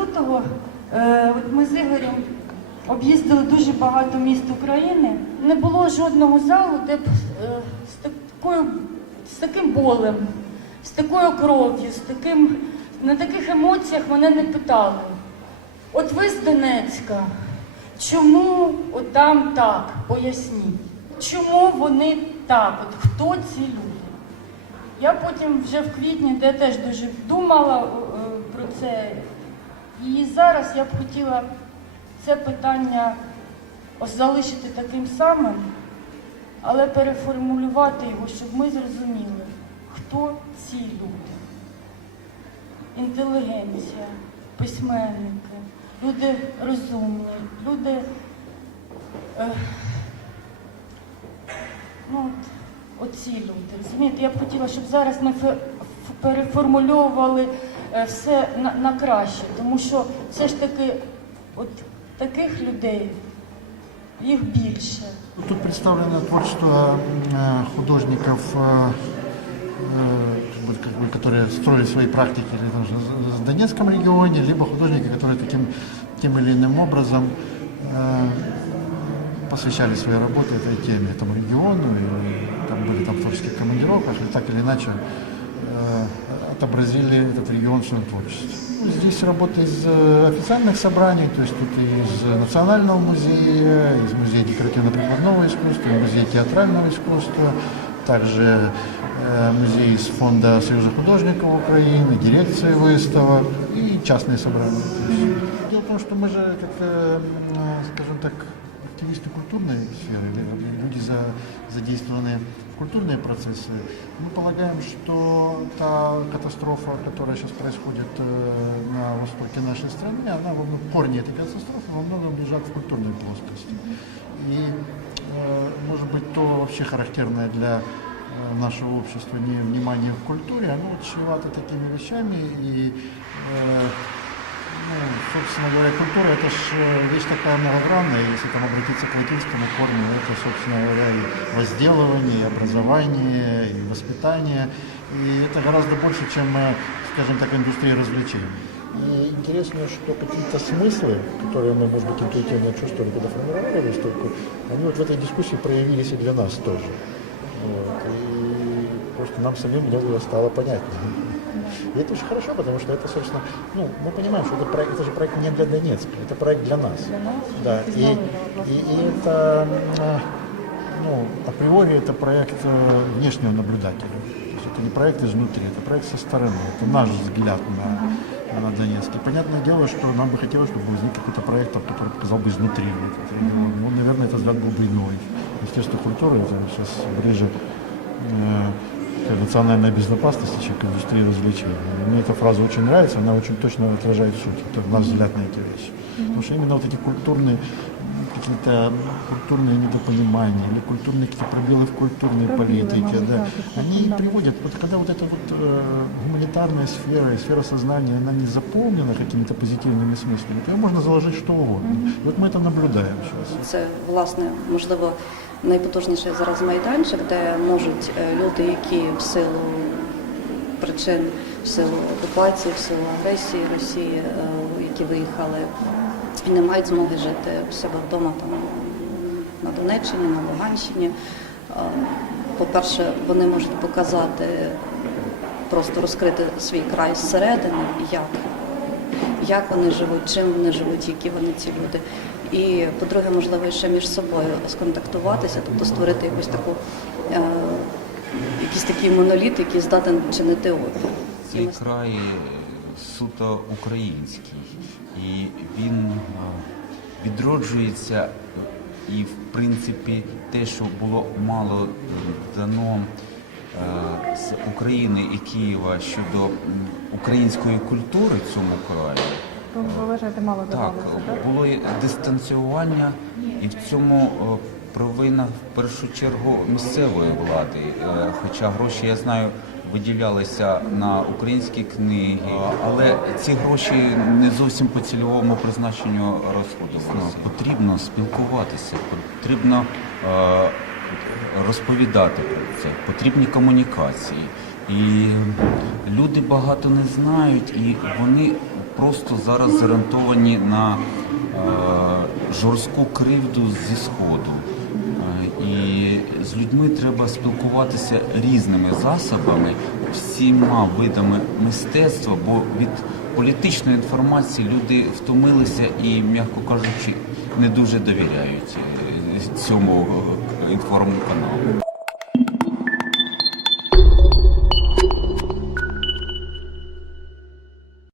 лютого е, от ми з Ігорем об'їздили дуже багато міст України. Не було жодного залу, де б е, з такою з таким болем, з такою кров'ю, таким на таких емоціях мене не питали. От ви з Донецька, чому от там так? Поясніть. Чому вони так? От хто ці люди? Я потім вже в квітні, де теж дуже думала е, про це. І зараз я б хотіла це питання залишити таким самим, але переформулювати його, щоб ми зрозуміли, хто ці люди. Інтелігенція, письменники, люди розумні, люди. Е, ну, оці люди. Розумієте, я б хотіла, щоб зараз ми переформульовували все на, на краще, тому що все ж таки от таких людей їх більше. Тут представлено творчество э, художников, э, э, как бы, как бы, которые строили свои практики или там же в Донецком регионе, либо художники, которые таким тем или иным образом э, посвящали свои работы этой теме, этому региону, и там были там в творческих командировках, и так или иначе э, отобразили этот регион в своем творчестве. Ну, здесь работа из э, официальных собраний, то есть тут из Национального музея, из Музея декоративно-прикладного искусства, Музея театрального искусства, также э, музей из Фонда Союза художников Украины, дирекции выставок и частные собрания. Дело в том, что мы же, как, э, скажем так, активисты культурной сферы, люди, за- задействованные в культурные процессы, мы полагаем, что та катастрофа, которая сейчас происходит э, на востоке нашей страны, она, во многом- корни этой катастрофы во многом лежат в культурной плоскости. И, э, может быть, то вообще характерное для э, нашего общества невнимание к культуре, оно вот чревато такими вещами и э, ну, собственно говоря, культура это ж э, вещь такая многогранная, если там обратиться к латинскому корню, это, собственно говоря, и возделывание, и образование, и воспитание, и это гораздо больше, чем, э, скажем так, индустрия развлечений. И интересно, что какие-то смыслы, которые мы, может быть, интуитивно чувствовали, когда формировали выставку, они вот в этой дискуссии проявились и для нас тоже. Вот. И просто нам самим многое стало понятно. И это очень хорошо, потому что это, собственно, ну, мы понимаем, что это, проект, это же проект не для Донецка, это проект для нас. Да, и, и, и это, м, ну, априори это проект э, внешнего наблюдателя. То есть это не проект изнутри, это проект со стороны, это наш взгляд на, на Донецк. И понятное дело, что нам бы хотелось, чтобы возник какой-то проект, который показал бы изнутри. Ну, наверное, этот взгляд был бы иной. Министерство культуры это сейчас ближе э, к национальной безопасности, к индустрии развлечений. Мне эта фраза очень нравится, она очень точно отражает суть, это наш взгляд на эти вещи. Потому что именно вот эти культурные какие-то культурные недопонимания или культурные какие-то пробелы в культурной политике, да, они приводят, вот когда вот эта вот э, гуманитарная сфера и сфера сознания, она не заполнена какими-то позитивными смыслами, то можно заложить что угодно. И вот мы это наблюдаем сейчас. Це власне можливо найпотужніший зараз майданчик, де можуть е, люди, які в силу причин, в силу окупації, в силу агресії Росії, е, які виїхали і не мають змоги жити в себе вдома там на Донеччині, на Луганщині. Е, По-перше, вони можуть показати, просто розкрити свій край зсередини, як як вони живуть, чим вони живуть, які вони ці люди. І, по-друге, можливо, ще між собою сконтактуватися, тобто створити якусь таку, е, якийсь такий моноліт, який здатен чинити опір. Цей край суто український, і він е, відроджується, і в принципі те, що було мало дано е, з України і Києва щодо української культури цьому краї. Ви вважаєте, мало Так, так? було дистанціювання, і в цьому е, провина в першу чергу місцевої влади. Е, Хоча гроші, я знаю, виділялися на українські книги, е, але ці гроші не зовсім по цільовому призначенню розходувалися. Потрібно спілкуватися, потрібно е, розповідати про це, потрібні комунікації. І люди багато не знають, і вони просто зараз зорієнтовані на е, жорстку кривду зі сходу. Е, І з людьми треба спілкуватися різними засобами, всіма видами мистецтва, бо від політичної інформації люди втомилися і, м'яко кажучи, не дуже довіряють е, цьому інформканалу.